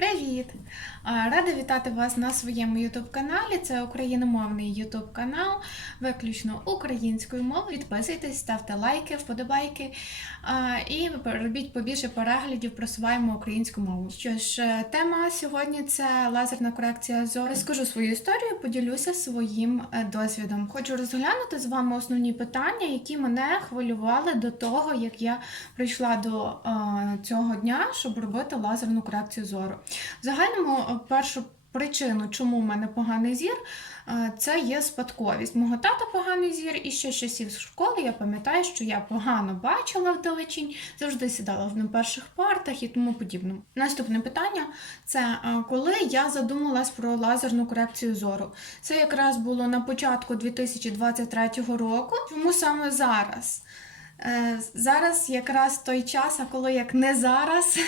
Привіт! Рада вітати вас на своєму YouTube каналі. Це україномовний YouTube канал, виключно українською мовою. Підписуйтесь, ставте лайки, вподобайки і робіть побільше переглядів, просуваємо українську мову. Що ж, е, тема сьогодні це лазерна корекція зору. Розкажу свою історію, поділюся своїм е, досвідом. Хочу розглянути з вами основні питання, які мене хвилювали до того, як я прийшла до е, цього дня, щоб робити лазерну корекцію зору. В загальному е, першу причину, чому в мене поганий зір, е, це є спадковість. Мого тата поганий зір, і ще з часів школи я пам'ятаю, що я погано бачила вдалечінь, завжди сідала на перших партах і тому подібне. Наступне питання це е, коли я задумалась про лазерну корекцію зору. Це якраз було на початку 2023 року. Чому саме зараз? Зараз якраз той час, а коли як не зараз.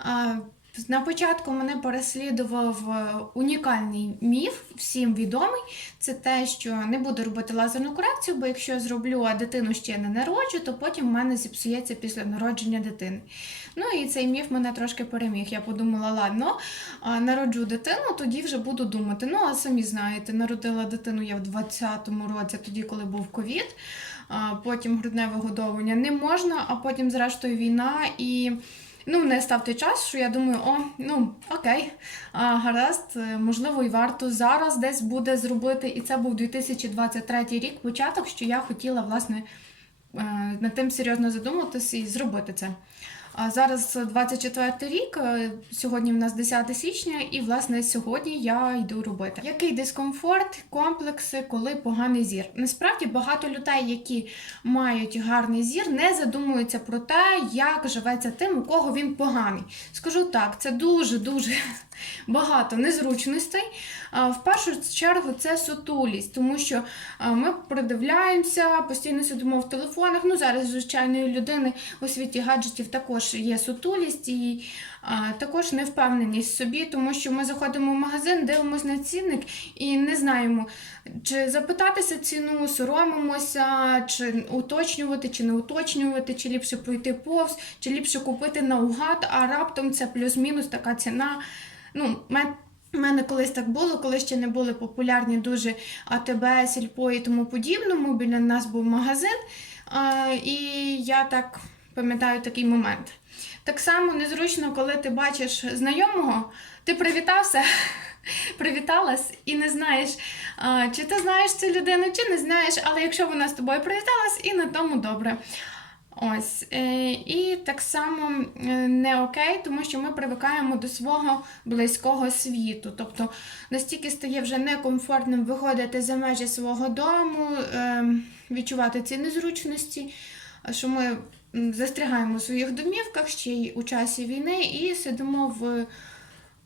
На початку мене переслідував е, унікальний міф, всім відомий. Це те, що не буду робити лазерну корекцію, бо якщо я зроблю, а дитину ще не народжу, то потім в мене зіпсується після народження дитини. Ну і цей міф мене трошки переміг. Я подумала, ладно, народжу дитину, тоді вже буду думати. Ну, а самі знаєте, народила дитину я в 20-му році, тоді, коли був ковід, потім грудне вигодовування не можна, а потім, зрештою, війна і. Ну, не став той час, що я думаю, о, ну окей, а, гаразд, е, можливо, і варто зараз десь буде зробити. І це був 2023 рік, початок, що я хотіла, власне, е, над тим серйозно задуматися і зробити це. Зараз 24 рік, е, сьогодні в нас 10 січня, і власне сьогодні я йду робити. Який дискомфорт, комплекси, коли поганий зір? Насправді багато людей, які мають гарний зір, не задумуються про те, як живеться тим, у кого він поганий. Скажу так, це дуже дуже багато незручностей. В першу чергу це сутулість, тому що ми придивляємося, постійно сидимо в телефонах. Ну зараз звичайної людини у світі гаджетів також є сутулість і а, також невпевненість в собі, тому що ми заходимо в магазин, дивимося на цінник і не знаємо, чи запитатися ціну, соромимося, чи уточнювати, чи не уточнювати, чи ліпше пройти повз, чи ліпше купити наугад, а раптом це плюс-мінус така ціна. Ну, у мене колись так було, коли ще не були популярні дуже АТБ, Сільпо і тому подібному. Біля нас був магазин, і я так пам'ятаю такий момент. Так само незручно, коли ти бачиш знайомого, ти привітався, привіталась і не знаєш, чи ти знаєш цю людину, чи не знаєш, але якщо вона з тобою привіталась, і на тому добре. Ось е, і так само е, не окей, тому що ми привикаємо до свого близького світу. Тобто настільки стає вже некомфортним виходити за межі свого дому, е, відчувати ці незручності, що ми застрягаємо в своїх домівках ще й у часі війни і сидимо в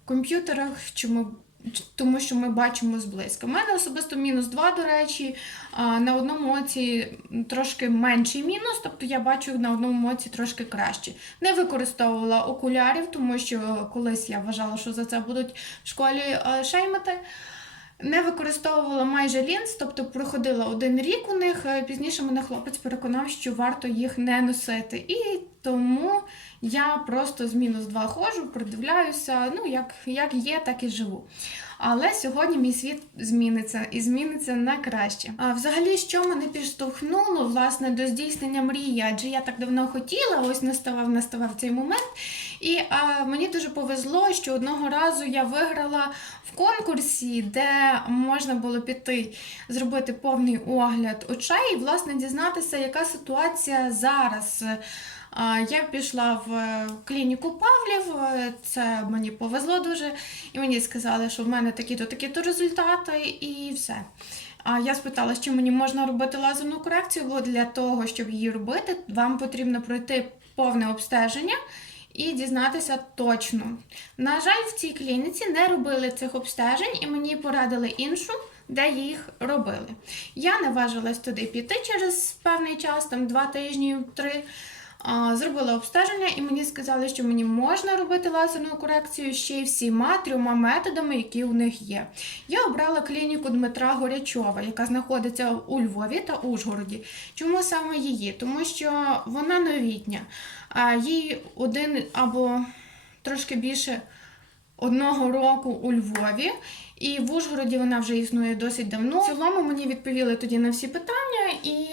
комп'ютерах, тому що ми бачимо зблизька. У мене особисто мінус 2, до речі, на одному оці трошки менший мінус, тобто я бачу на одному оці трошки краще. Не використовувала окулярів, тому що колись я вважала, що за це будуть в школі е, шеймити. Не використовувала майже лінз, тобто проходила один рік у них. е, Пізніше мене хлопець переконав, що варто їх не носити. І тому я просто з мінус 2 ходжу, придивляюся, ну як, як є, так і живу. Але сьогодні мій світ зміниться і зміниться на краще. А взагалі, що мене підштовхнуло власне до здійснення мрії? Адже я так давно хотіла, ось наставав, наставав цей момент. І а, мені дуже повезло, що одного разу я виграла в конкурсі, де можна було піти зробити повний огляд очей і власне дізнатися, яка ситуація зараз. Я пішла в клініку Павлів, е, це мені повезло дуже, і мені сказали, що в мене такі-то такі-то результати, і все. А я спитала, чи мені можна робити лазерну корекцію, бо для того, щоб її робити, вам потрібно пройти повне обстеження і дізнатися точно. На жаль, в цій клініці не робили цих обстежень, і мені порадили іншу. Де їх робили. Я наважилась туди піти через певний час, там два тижні, три. Зробила обстеження, і мені сказали, що мені можна робити лазерну корекцію ще й всіма трьома методами, які у них є. Я обрала клініку Дмитра Горячова, яка знаходиться у Львові та Ужгороді. Чому саме її? Тому що вона новітня, їй один або трошки більше одного року у Львові. І в Ужгороді вона вже існує досить давно. В цілому мені відповіли тоді на всі питання, і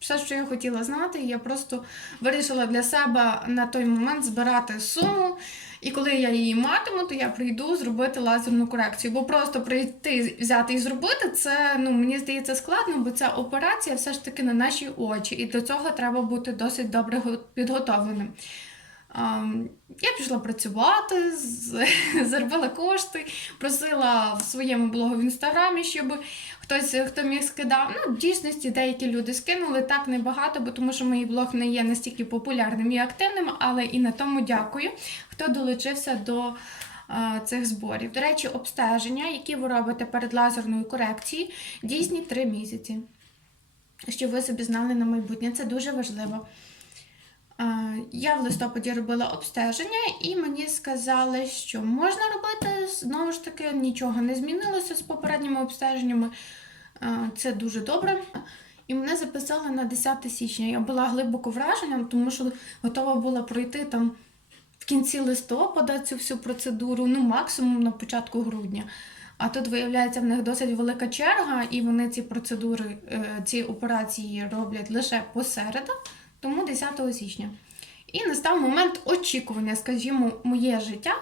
все, що я хотіла знати, я просто вирішила для себе на той момент збирати суму. І коли я її матиму, то я прийду зробити лазерну корекцію. Бо просто прийти, взяти і зробити це, ну мені здається, складно, бо ця операція все ж таки на наші очі, і до цього треба бути досить добре підготовленим. Ам, Я пішла працювати, заробила кошти, просила в своєму блогу в інстаграмі, щоб хтось хто міг скидав. Ну, в дійсності деякі люди скинули так небагато, бо тому що мій блог не є настільки популярним і активним, але і на тому дякую, хто долучився до е, цих зборів. До речі, обстеження, які ви робите перед лазерною корекцією, дійсні 3 місяці. Щоб ви собі знали на майбутнє, це дуже важливо. Я в листопаді робила обстеження, і мені сказали, що можна робити. Знову ж таки, нічого не змінилося з попередніми обстеженнями. Це дуже добре. І мене записали на 10 січня. Я була глибоко вражена, тому що готова була пройти там в кінці листопада цю всю процедуру, ну максимум на початку грудня. А тут, виявляється, в них досить велика черга, і вони ці процедури, е, ці операції роблять лише посереду, тому 10 січня. І настав момент очікування, скажімо, моє життя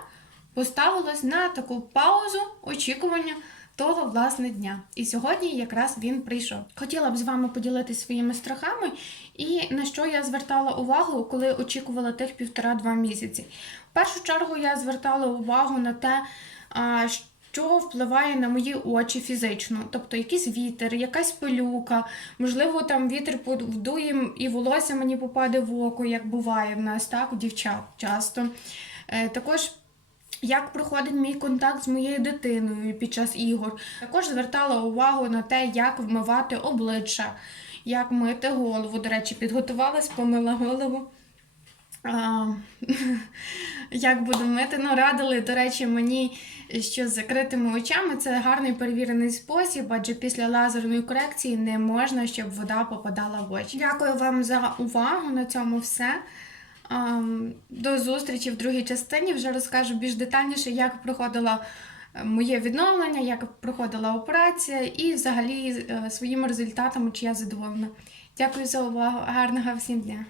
поставилось на таку паузу очікування того власне дня. І сьогодні якраз він прийшов. Хотіла б з вами поділитися своїми страхами і на що я звертала увагу, коли очікувала тих півтора-два місяці. В першу чергу я звертала увагу на те, а, що впливає на мої очі фізично, тобто якийсь вітер, якась пилюка, можливо, там вітер вдує і волосся мені попаде в око, як буває в нас, так, у дівчат часто. Е, Також як проходить мій контакт з моєю дитиною під час ігор. Також звертала увагу на те, як вмивати обличчя, як мити голову. До речі, підготувалась, помила голову. А, як буду мити? Ну, радили, до речі, мені, що з закритими очами це гарний перевірений спосіб, адже після лазерної корекції не можна, щоб вода попадала в очі. Дякую вам за увагу. На цьому все. До зустрічі в другій частині. Вже розкажу більш детальніше, як проходило е, моє відновлення, як проходила операція і взагалі е, своїми результатами, чи я задоволена. Дякую за увагу. Гарного всім дня!